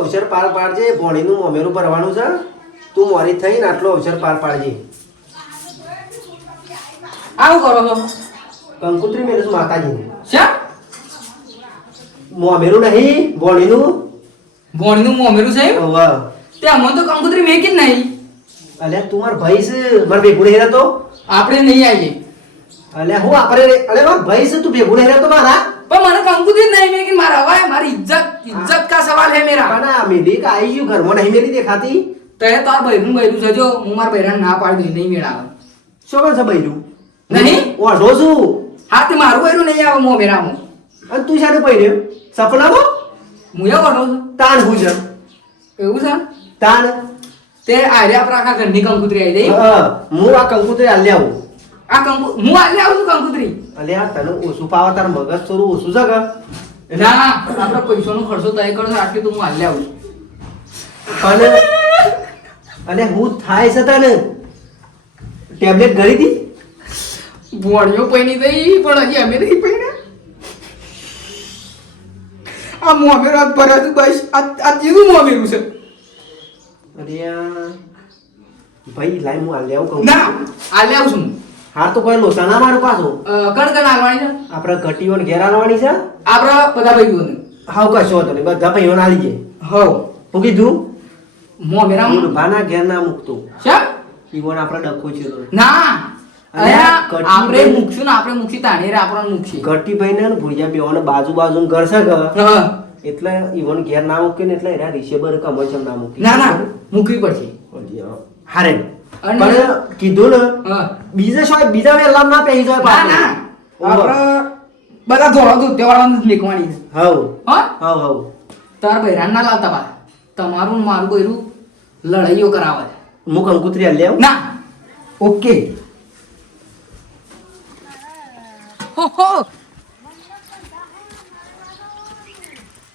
અવસર પાર પાડજે ભોણીનું મોમેરું ભરવાનું છે. તું મોરી થઈને આટલો અવસર પાર પાડજે. આવું કરો છો? કંકુત્રી મેલું છું માતાજીને. શા? મોમેરું નહીં ભોણીનું ભોણીનું મોમેરું છે? વાહ. તે અમને તો કંકુત્રી મેકી જ નહીં. અલ્યા તું માર ભાઈ છે માર ભેગું નહીં રહેતો? આપણે નહીં આવીએ. અલ્યા હું આપણે અલે માર ભાઈ છે તું ભેગું નહીં રહેતો મારા? પણ મને કંકોત્રી જ નહીં મેકી મારા હવાય મારી ઇજ્જત ઇજ્જત કા સવાલ હે મેરા? પણ આ મેઢી કે આઈ ઘર ઘરમાં નહીં મેલી દેખાતી? તો એ તાર બૈરું બૈરું છે જો હું મારા બૈરાને ના પાડી દઈ નહીં મેળાવે. શું કરે છે બૈરું? નહીં? ઓઢો છું. હા તે મારું બૈરું નહીં આવે મો મેરામાં અને તું શાને પહેર્યો સપનામાં હું એ વટો છું. તાણ હું છે? એવું છે? તાણ? તે આર્યા આખા ઘરની કંકુતરી આવી જઈ હું આ કંકુતરી આલ્યા આવું આ કંકુ હું આલ્યા આવું છું કંકુતરી. અલ્યા તને ઓછું પાવા તાર મગજ થોડું ઓછું છે કે? ના આપણે પૈસાનો ખર્ચો તય કરો આટલી તો હું આલ્યા આવું અને અને હું થાય છે તને? ટેબ્લેટ ગળી હતી ભોળીઓ પૈણી દઈ પણ હજી અમે નહીં પૈણા આ મોમેરો ભર્યા છું બસ આ આ જેવું મોમેરું છે અલ્યા ભાઈ લાઈ હું આલ્યા આવું ના કહું આલ્યા આવું છું હાર તો કોઈ લોસા ના મારું પાછું. અ, કણ કણ આલવાની છે. આપણે ઘટીઓને ઘેર આલવાની છે? આપણે બધા ભાઈઓને. હાવ કશો હતો નહીં બધા ભાઈઓને આવી જાય હવ. હું કીધું? મોમેરા હું ભાના ઘેર ના મૂકતો. શા? ઈવન આપણે ડખો છે ના. આપણે મૂકશું ને આપણે મૂકશી તાણે રે આપણને મૂકશી ઘટી ભાઈ ને ભૂજા બેવાને બાજુ બાજુ ઘર છે કે? એટલે ઈવન ઘેર ના મૂકે ને એટલે એના રિસેબર કમર ચમ ના મૂકી. ના ના મૂકવી પડશે. હારે. પણ કીધું ને બીજે શોય બીજા વેલા ના પહેરી જાય ના ના. આપણે બધા ધોળો દૂધ તેવાળાને જ છે. હવ. હવ હવ. તાર બૈરાન ના લાવતા બા. તમારું મારું બૈરું લડાઈઓ કરાવે હું કંકુત્રી લેવ? ના. ઓકે.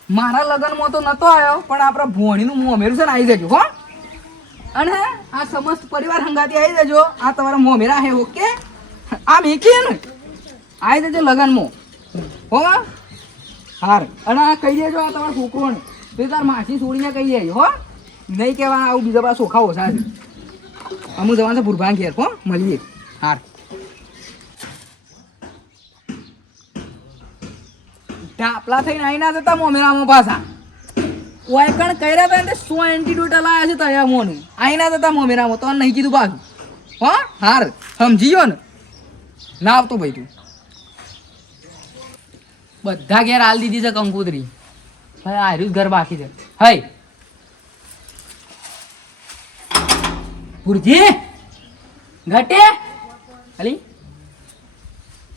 મારા લગ્નમાં તો નતો આવ્યો પણ આપણા ભોણીનું મોમેરું છે ને આવી જજો હો. અને આ સમસ્ત પરિવાર હંગાતી આવી જજો. આ તમારા મોમેરા હે, ઓકે? આ મેકી ને આવી જજો મો. હો? હાર. અને આ કહી દેજો, આ તમારા છોકરોને. તો તાર માસી છોડીને કહી દેજો હો? નહીં કહેવા આવું બીજા બધા સોખા ઓછા છે જવાનું ભૂરભાન ઘેર, હો? મળીએ. હાર. ટાપલા થઈને આવીને જતા મોમેરામાં પાછા. વાયકણ કર્યા હતા ને સો એન્ટીડોટ લાયા છે તળ્યા મોનું. આઈના ના જતા મોમેરામાં તો નહીં કીધું પાછું. હા, હાર સમજી ગયો ને? ના આવતો ભાઈ તું. બધા ઘેર હાલ દીધી છે કંકુતરી. ભાઈ આર્યું ઘર બાકી છે. હઈ. ભુરજી ઘટે? અલી?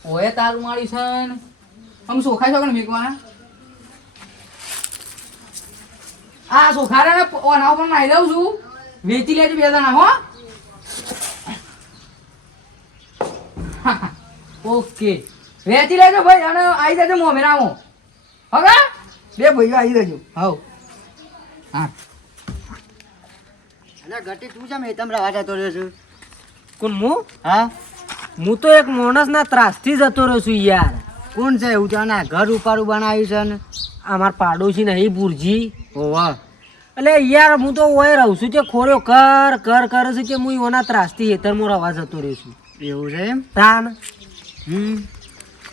ઓએ તારું માળ્યું છે ને? આમ સોખા છો કે મેકવાના આ સોખા રે ઓના ઉપર નાઈ દઉં છું. વેચી લેજો બે જણા હો. ઓકે. વેચી લેજો ભાઈ અને આવી જજો મોમેરામો. હવે બે ભાઈઓ આવી જજો. હવ. હા. અલા ગટી તું છે મેં તમ રવા જતો રહ્યો છું? કોણ હું? હા? હું તો એક માણસના ત્રાસથી જતો રહ્યો છું યાર. કોણ છે એવું? તને ઘર ઉપાડું બનાવ્યું છે ને? અમાર પાડોશી નહીં ભુરજી ઓવા એટલે યાર હું તો ઓય રહું છું કે ખોર્યો કર કર કરે છે કે હું એના ત્રાસથી હેતરમાં રવા જતો રહ્યો છું. એવું છે એમ? તાન. હમ.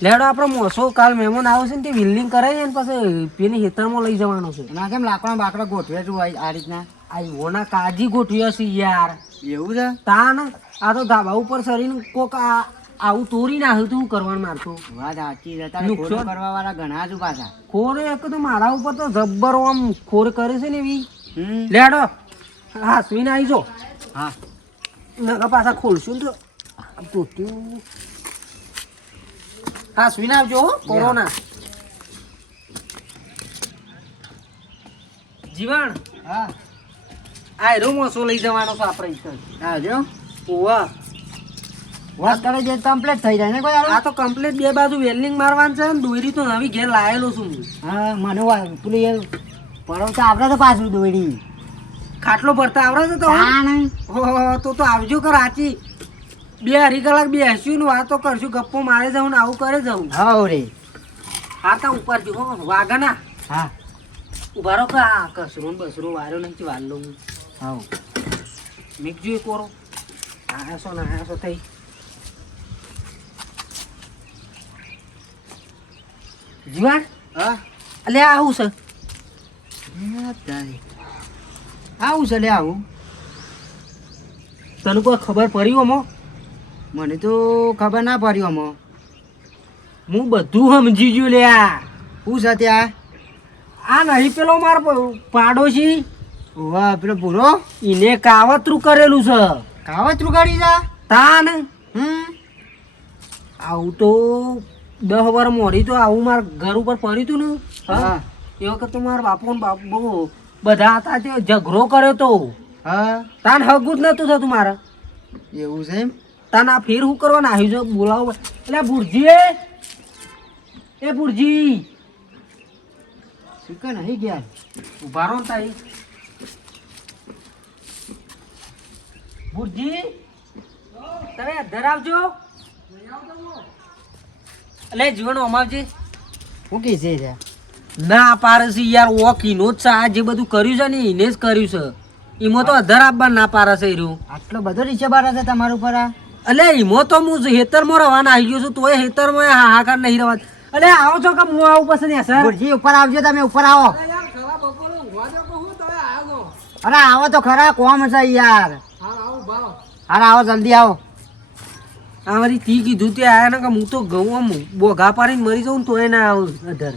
લેડો આપણો મોસો કાલ મહેમાન આવશે છે ને તે વિલ્ડિંગ કરાવી ને પછી પેલી હેતરમાં લઈ જવાનો છે. ના કેમ લાકડા બાકડા ગોઠવે છું આ આ રીતના? આ ઓના કાજી ગોઠવ્યા છે યાર. એવું છે? તાન આ તો ધાબા ઉપર સરીને કોક આ આવું તોડી નાખ્યું તું કરવાનું મારતો વાત સાચી નુકસાન. કરવા વાળા ઘણા છું પાછા. ખોર એક તો મારા ઉપર તો જબ્બર આમ ખોર કરે છે ને એવી. લેડો. હા સુઈને આવી જો. હા. નકા પાછા ખોલશું તો તૂટ્યું હા. સુઈને આવજો કોરોના. જીવાણ હા. આ રૂમ મોસો લઈ જવાનો છે આપણે. હા જો ઓવા. વાત કરે જે કમ્પ્લીટ થઈ જાય ને કોઈ આ તો કમ્પ્લીટ બે બાજુ વેલ્ડિંગ મારવાનું છે ને દોરી તો નવી ઘેર લાયેલો છું હું. હા મને પેલી એ તો આવડે તો પાછું દોડી ખાટલો ભરતા આવડે છે તો? હા તો તો આવજો કર આચી બે અઢી કલાક બેસ્યું ને વાતો કરશું ગપ્પો મારે જાઉં ને આવું કરે જવું હા રે. હા તા ઉપર જો વાઘના હા. ઊભા રહો કે આ કસરો ને બસરો વાર્યો નહીં વાલ લઉં હા. મીકજો એક ઓરો આસો ને આસો થઈ જીવાણ હા? અલે આવું છે. આવું છે લે આવું. તને કોઈ ખબર પડી અમો મને તો ખબર ના પડી અમો હું બધું સમજી ગયું લે આ. શું છે ત્યાં આ નહીં પેલો માર પાડોશી. વાહ પેલો પૂરો એને કાવતરું કરેલું છે. કાવતરું કરી જા. તાન. હમ? આવું તો દસ વાર મોડી તો આવું માર ઘર ઉપર પડ્યું તું ને? હા? એ વખત તો મારા બાપુ ને બાપુ બધા હતા તે ઝઘડો કર્યો તો. હા. તાન હગું જ નતું થતું મારે. એવું છે એમ? તાન આ ફેર શું કરવાના આવ્યું છે? બોલાવો. એટલે ભુરજી એ? ભુરજી. શીખર નહીં ગયા? ઊભા રહો તાઈ. ભુરજી તમે ધરાવજો આવજો. એટલે જીવન અમાવજી. શું કે છે ત્યાં ના પારસી યાર ઓ કીનો જ છે. આ જે બધું કર્યું છે ને એને જ કર્યું છે. ઈમો તો અધર આપવા ના પારસે રહ્યું આટલો બધો રીચે બાર છે તમારા ઉપર આ? અલે ઈમો તો હું હેતરમાં રવાના આવી ગયો છું તોય હેતરમાં હાહાકાર નહીં રવા અલે આવો છો કે હું આવું પસંદ ને સર? ગુરજી ઉપર આવજો તમે ઉપર આવો. અરે આવો તો ખરા કોમ છે યાર. અરે આવો જલ્દી આવો. આ મારી તી કીધું તે આયા ને કે હું તો ઘઉં આમ બોઘા પાડીને મરી જાઉં ને તોય ના આવું અધર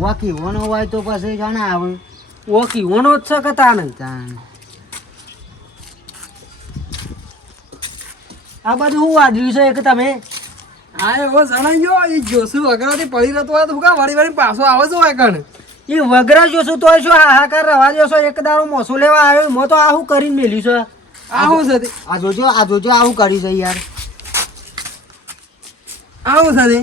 વાકી ઓનો હોય તો પછી જાણે આવે. ઓકી ઓનો જ છે કે તાને તાન. આ બાજુ હું વાજ્યું છે એક તમે? આ એવો જણાઈ ગયો એ જોશું વગરાથી પડી રહેતો હોય તો હું કાં વાળી વાળી પાછો આવે છે હોય કણ? એ વગરા જોશું તોય શું હાહાકાર રવા જોશો? એક દારો મોસો લેવા આવ્યો મો તો આ હું કરીને મેલ્યું છે. આવું છે તે. આ જોજો આ જોજો આવું કર્યું છે યાર. આવું સાથે.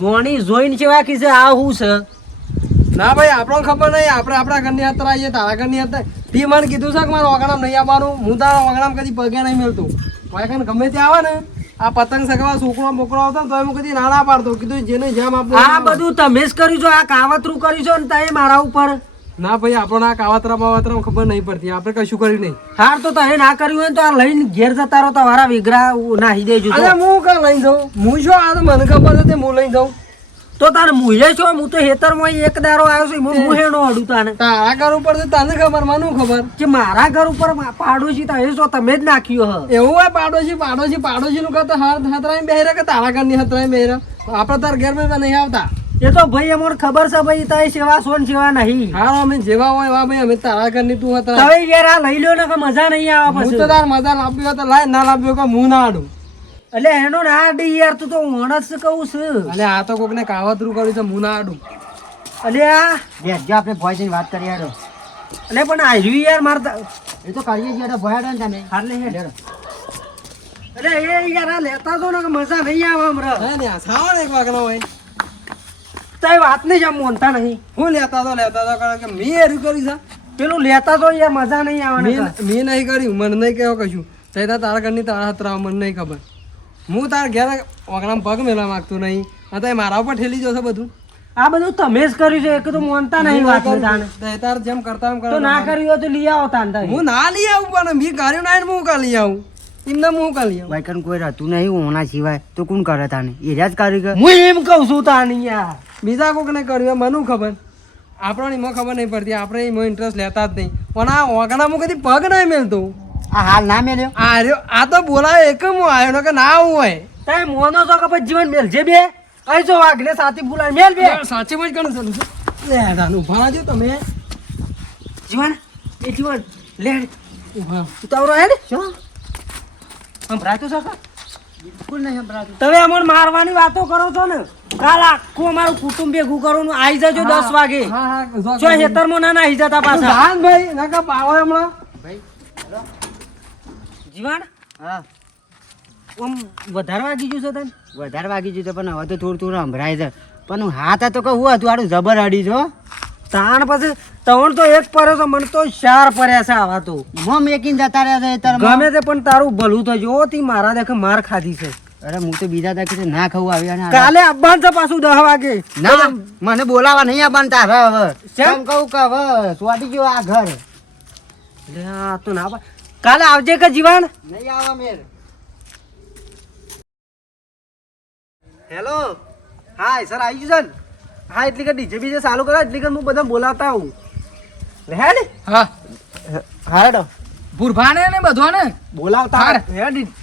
જોણી જોઈને છે વાકી છે આ હું છે? ના ભાઈ આપણને ખબર નહીં. આપણે આપણા ઘરની યાત્રા આવીએ તારા ઘરની યાત્રા તે મને કીધું છે કે મારે વગણામ નહીં આવવાનું. હું તારા વગણામ કદી પગે નહીં મળતું વાયકાને ગમે તે આવે ને. આ પતંગ સગવા છોકરો મોકરો આવતો તો એમ કદી ના ના પાડતો. કીધું જેને જેમ આપવું આ બધું તમે જ કર્યું છો આ કાવતરું કર્યું છો ને તમે મારા ઉપર. ના ભાઈ આપણને આ કાવતરા બાવતરા ખબર નહીં પડતી. આપણે કશું કર્યું નહીં. હાર તો તારે ના કર્યું હોય તો આ લઈને ઘેર જતા રહો તમારા વિગ્રહ નાહી દેજો અરે હું કા લઈ જાઉં? હું શું આ તો મને ખબર છે હું લઈ જાઉં? તો તારે મુજે છો? હું તો હેતરમાં એક દારો આવ્યો છું હું મુહેણો અડું તાને. તારા ઘર ઉપર તો તને ખબર માનું ખબર. કે મારા ઘર ઉપર પાડોશી તમે છો તમે જ નાખ્યો હ. એવું હોય પાડોશી પાડોશી પાડોશી નું કરતા હાથ હતરાય બેહરે કે તારા ઘરની હતરાય બેહરે? આપણે તાર ઘેરમાં નહીં આવતા. એ તો ભાઈ અમને ખબર છે ભાઈ તારી સેવા સોન સેવા નહીં. હા અમે જેવા હોય એવા ભાઈ અમે તારા ઘરની તું હતા હવે યાર આ લઈ લો ને કે મજા નહીં આવે હું તો પછી. તાર મજા લાવ્યો તો લાય ના લાવ્યો કે હું ના આડું. એટલે એનો ના આડી યાર તું તો વણ જ કહું છું. અને આ તો કોકને કાવતરું કર્યું છે હું ના આડું. એટલે આ બેસજો આપણે ભોય જઈને વાત કરી યાર એટલે પણ આવ્યું યાર મારતા એ તો કરીએ છીએ હેડો ભોય ને તમે. હાલે હેડ. એટલે એ યાર આ લેતા તો ને મજા નહીં આવે હમણાં. ને એક વાગનો હોય. તારી વાત નહીં આમ મોનતા નહીં. હું લેતા તો લેતા તો કારણ કે મેં એરું કર્યું છે. પેલું લેતા તો યાર મજા નહીં આવે મેં નહીં કર્યું મને નહીં કહ્યો કશું. તે તાર ઘરની તારા હતરા મને નહીં ખબર. હું તાર ઘેર વગણામ પગ મેળવા માંગતો નહીં. તો એ મારા ઉપર ઠેલી જશે બધું. આ બધું તમે જ કર્યું છે એક તો મોનતા નહીં વાત તે તાર જેમ કરતા એમ તો ના કર્યું તો લઈ આવો તાન હું ના લઈ આવું પણ મેં કર્યું ના હું કા લઈ આવું? એમને હું આવું? વાયકન કોઈ રહેતું નહીં ઓના સિવાય. તો કોણ કરે તાને? એ જ કરી કે હું એમ કહું છું તાની યાર. બીજા કોકને કર્યું મને ખબર? આપણને એમાં ખબર નહીં પડતી આપણે એમાં ઇન્ટરેસ્ટ લેતા જ નહીં. પણ આ ઓગણામાં કદી પગ નહીં મેલતો. આ હાલ ના મેલ્યો? આ રહ્યો આ તો બોલાવે એક હું આવ્યો ને કે ના હોય. તારે મોનો તો કે જીવન મેલ જે બે. અહીં જો વાઘને સાથી બોલાય મેલ બે. સાચી જ ગણું છું લે દાનું ઊભા જો તમે. જીવન એ જીવન લે ઊભા ઉતાવળો ને? શું સંભળાય છે બિલકુલ નહીં સંભળાતું તમે અમને મારવાની વાતો કરો છો ને? કાલ આખું અમારું કુટુંબ ભેગું કરવાનું આવી જજો દસ વાગે. જો હેતર જો હેતરમાં ના આવી જતા પાછા. જાન ભાઈ નકા પાવો હમણાં? જીવન હા. ઓમ વધારે વાગી ગયું છે તને? વધારે વાગી ગયું છે પણ હવે તો થોડું થોડું સંભળાય છે. પણ હું હાથ હતો કે હું હતું આડું જબર અડી છો તાણ પછી તવણ તો એક પર્યો તો મને તો ચાર પર્યા છે આવા તો. મમ મેકીને જતા રહ્યા છે ગમે તે પણ તારું ભલું થજો તી મારા દેખે માર ખાધી છે. અરે હું તો બીજા દાખી ના ખાવું આવી કાલે આવવાનું છે પાછું દહ વાગે. ના મને બોલાવા નહીં આવવાનું તારે હવે. કેમ? કહું કે હવે સ્વાટી ગયો આ ઘર. આ તો ના કાલે આવજે કે જીવાન? નહીં આવા મેર. હેલો. હા સર આવી ગયું છે ને? હા એટલે કે ડીજે બીજે ચાલુ કરો એટલે કે હું બધા બોલાવતા આવું. હે ને હા હા. હેડો. ભૂરભાને ને બધોને? બોલાવતા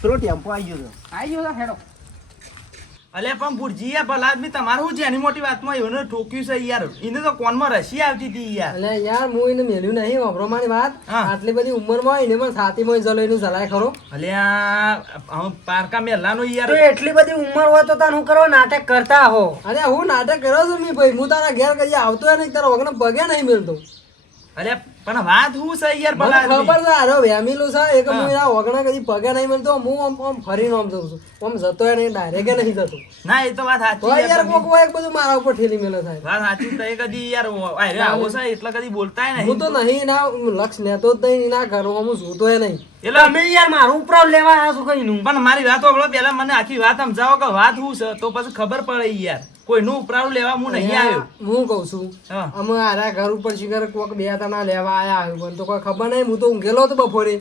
પેલો ટેમ્પો આવી ગયો આવી ગયો હેડો. અલે પણ ભુરજી ભલા આદમી તમારું શું છે એની મોટી વાતમાં એને ઠોક્યું છે યાર? એને તો કોનમાં રસી આવતી હતી યાર. અલે યાર હું એને મેલ્યું નહીં વાપરો મારી વાત. આટલી બધી ઉંમરમાં એને પણ છાતીમાં જલો એનું જલાય ખરો. અલે આ પારકા મેલાનો યાર. એટલી બધી ઉંમર હોય તો તાર હું કરો નાટક કરતા હો. અરે હું નાટક કરો છું મી ભાઈ? હું તારા ઘેર કઈ આવતો નહીં તારા વગર પગે નહીં મેળતો અલે પણ વાત હું છે યાર ભલા ખબર છે આરો વેમીલું છે એક હું. વગણા કદી પગે નહીં મળતો હું આમ આમ ફરીને આમ જઉં છું. આમ જતો નહીં ડાયરેક્ટ નહીં જતો. ના એ તો વાત સાચી છે યાર કોક એક બધું મારા ઉપર ઠેલી મેલો થાય. વાત સાચી તો એ કદી યાર આયરે આવો છે એટલે કદી બોલતાય હું તો નહીં ના લક્ષ લેતો જ નહીં ના ઘરો હું સૂતો નહીં. એટલે અમે યાર મારું ઉપરાવ લેવા આવ્યા છું કઈ નું પણ મારી વાત સાંભળો પહેલા મને આખી વાત સમજાવો કે વાત હું છે તો પછી ખબર પડે યાર. કોઈનું ઉપરાળું લેવા હું નહીં આવ્યો. હું કઉ છું અમે આરા ઘર ઉપર શિખર કોક બે તના લેવા આયા આવ્યો મને તો કોઈ ખબર નહીં હું તો ઊંઘેલો હતો બપોરે.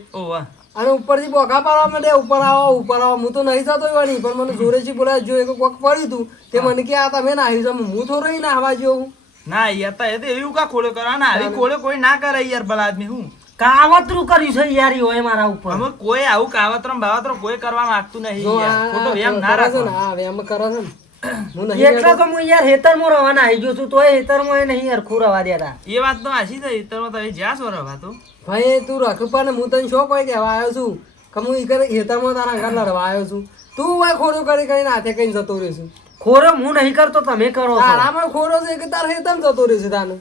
અને ઉપરથી બોખા પાડવા માંડે ઉપર આવો ઉપર આવો. હું તો નહીં થતો વળી પણ મને જોરેથી બોલાય જો એક કોક પડ્યું હતું તે મને કે આ તમે નાહી છો. હું થોડો ય નાહવા જેવો ના યાર તો તો એવું કા ખોળે કરવા ના આવી ખોળે કોઈ ના કરે યાર ભલા આદમી હું? કાવતરું કર્યું છે યાર હોય મારા ઉપર. અમે કોઈ આવું કાવતરમ બાવતરમ કોઈ કરવા માંગતું નહીં યાર. ખોટો વેમ ના રાખો ને આ વેમ કરે છે ને. એટલે તો હું યાર હેતરમાં રવાના આવી ગયો છું તોય હેતરમાં નહીં હરખું રવા દેતા. એ વાત તો આછી થઈ તો તમે જ્યાં છો રવા તો. ભાઈ તું રખ પણ હું તને શો કોઈ કહેવા આવ્યો છું. કે હું ઈકર કરે હેતરમાં તારા ઘર લડવા આવ્યો છું. તું ભાઈ ખોરું કરી કરીને હાથે કઈ જતો રહ્યો છું. ખોરો હું નહીં કરતો તમે કરો તારામાં ખોરો છે કે તાર હેતમ જતો રહ્યો છે તાને.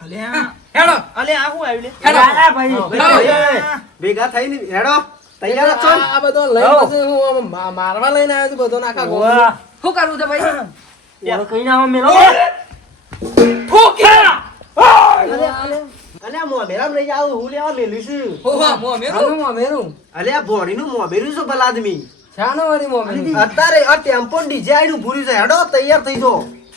અલે હેડો. અલે આ હું આવી લે. ભાઈ ભેગા થઈને હેડો. તૈયાર છો? આ બધો લઈ હું મારવા લઈને આવ્યો છું બધો નાખા ગોળ. શું કરવું છે ભાઈ? ઓળો કઈ ના મેલો. અલે આ મોમેરામ લઈ આવું હું લેવા મેલ્યું છું. હાલું મોમેરું અલે આ ભોણીનું મોમેરું છે ભલા આદમી શાનો વળી મોમેરું? અત્યારે આ ટેમ્પો ડીજે આઈનું ભૂર્યું છે. હેડો તૈયાર થઈ જો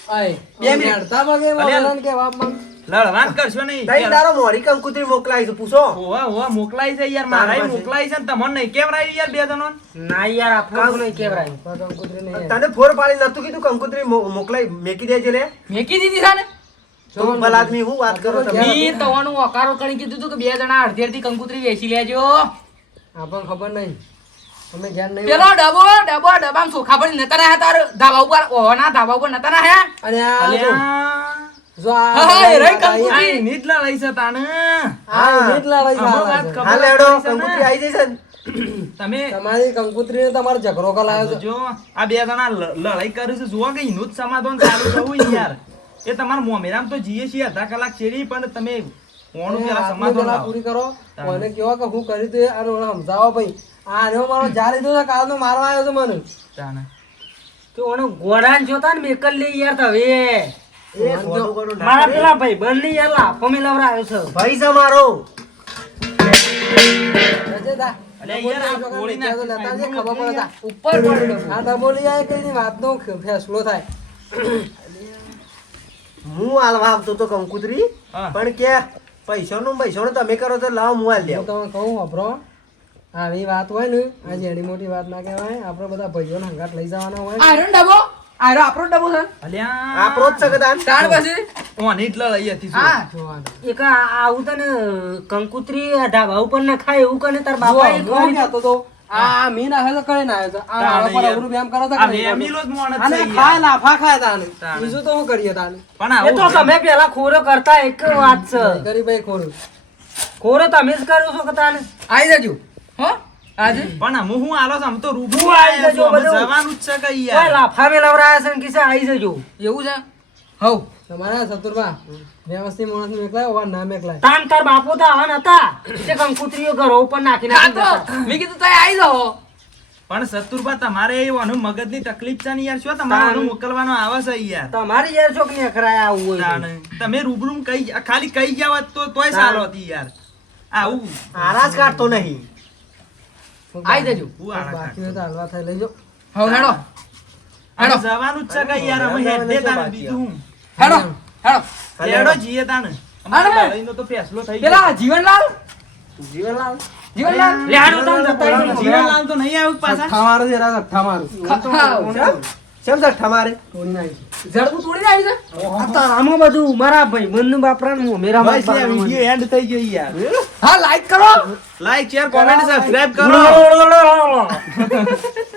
આય બે મિનિટ. હેડતા પગે મોમેરાને કે બાપમાં લડવાન કરશો નહીં. તઈ તારો મોરી કંકુતરી મોકલાય છે પૂછો. ઓવા ઓવા મોકલાઈ છે યાર મારાય મોકલાઈ છે ને તમને નહીં. કેમ રાઈ યાર બે જણો ના યાર આપણું નહીં કેવરાય પગમ કુતરી નહીં. તને ફોર પાડી નતું કીધું કંકુતરી મોકલાઈ મેકી દેજે લે. મેકી દીધી છે તો ભલા આદમી હું વાત કરો તમે? મી તવાનું અકારો કરી કીધું તું કે બે જણા અડધી અડધી કંકુતરી વેચી લેજો. આપણને ખબર નહીં. અમે ધ્યાન નહીં પેલો ડબો ડબો ડબામાં ચોખા પડી નતા ના તાર. ધાબા ઉપર ઓના ધાબા ઉપર નતા ના હે અને કંકુતરી. તમારી કંકુતરીને તમારો ઝઘડો કલાયો જો આ બે જણા લડાઈ કરે છે. જોવા કે એનું સમાધાન ચાલુ થવું યાર. એ તમારા મોમેરામ તો જીએ છીએ અડધા કલાક છેડી પણ તમે ઓણું એ પેલા સમાધાન પૂરી કરો. કોને કેવા કે હું કર્યું તું અને ઓને સમજાવો ભાઈ. આ આનો મારો જા લીધો કાલ નો મારવા આવ્યો છે મને. તાને. તો ઓનો ગોડાન જોતા ને મેકલ લઈ યાર તવે મારા પેલા ભાઈ બંને યાર લાફો મિલાવરાયો છે. ભાઈ છે મારો અલે યાર આ ગોળી નાખી. ખબર પડે તા. ઉપર પડ્યો. આ ડબોલી આય કઈ વાતનો ખ- ફેસલો થાય. હું હાલવા આવતો તો કંકુતરી પણ કે પૈસાનું પૈસાનું તમે કરો તો લાવો હું હાલ હું તમને કહું વાપરો. આવી વાત હોય ને આ જેડી મોટી વાત ના કહેવાય. આપણે બધા ભાઈઓને હંગાટ લઈ જવાના હોય. આયરન ડબો? આયરો આપણો ડબો છે. અલ્યા. આપણો જ છે કદાચ. તાણ પછી ઓન એટલે લઈ હતી હા. એક આવું તને કંકુત્રી ધાબા ઉપર ન ખાય એવું કને તાર બાપા કહેતો તો આ મીન આવે તો ના તો. આ નાવા પર અવરું બેમ કરો તો આ મીલો જ મોણ છે યાર. ખાય લાફા ખાય તાને. બીજું તો હું કરીએ તાને પણ આવું તમે પેલા ખોરો કરતા એક વાત છે. ગરીબ ભાઈ ખોરો. ખોરો તમે જ કરો છો કે તાને આવી જજો. હો? પણ હું હું આલો છું, તો રૂબરૂ આવી જજો જવાનું જ છે કઈ યાર. લાફા મેલવરાયા છે ને કિસ્સે આવી જજો. એવું છે? હવ. તમારા સતુરબા વ્યવસ્થિત માણસ મેકલાય ઓવા ના મેકલાય? તાન તાર બાપુ તો આવા નતા. તે કંકુત્રીઓ ઘરો ઉપર નાખી નાખી મેં કીધું તમે આવી જાઓ. પણ સતુરબા તમારે મગજ મગજની તકલીફ છે ને યાર? શું તમારે આનું મોકલવાનો આવે છે યાર? તમારી યાર છોકરી અખરાય આવું હોય. તમે રૂબરૂ કઈ ખાલી કઈ જાવ તો તોય સારો હતી યાર. આવું. આરાજ કાઢતો નહીં. આવી દેજો. બાકી હોય તો હાલવા થઈ લઈ જાઓ હવે હેડો. હેડો. જવાનું જ છે કે યાર અમે હેડે તાને બીજું. હું હેડો હેડો. હેડો જીએ તાને અરે! તો ફેસલો થઈ ગયો. પેલા જીવનલાલ? જીવનલાલ? જીવનલાલ? લે હાડો તાને જીવનલાલ તો નહીં આવ્યું પાછા? અઠ્ઠા જરા છે રા, અઠ્ઠા મારું. હા, કેમ સર તમારે તોડી ઝડપું તોડી આવી છે? આ તારામાં બધું મારા ભાઈબંધનું બાપરા નું મેરા ભાઈ વિડિયો એન્ડ થઈ ગયો યાર. હા? લાઈક કરો. લાઈક શેર કોમેન્ટ સબસ્ક્રાઇબ કરો.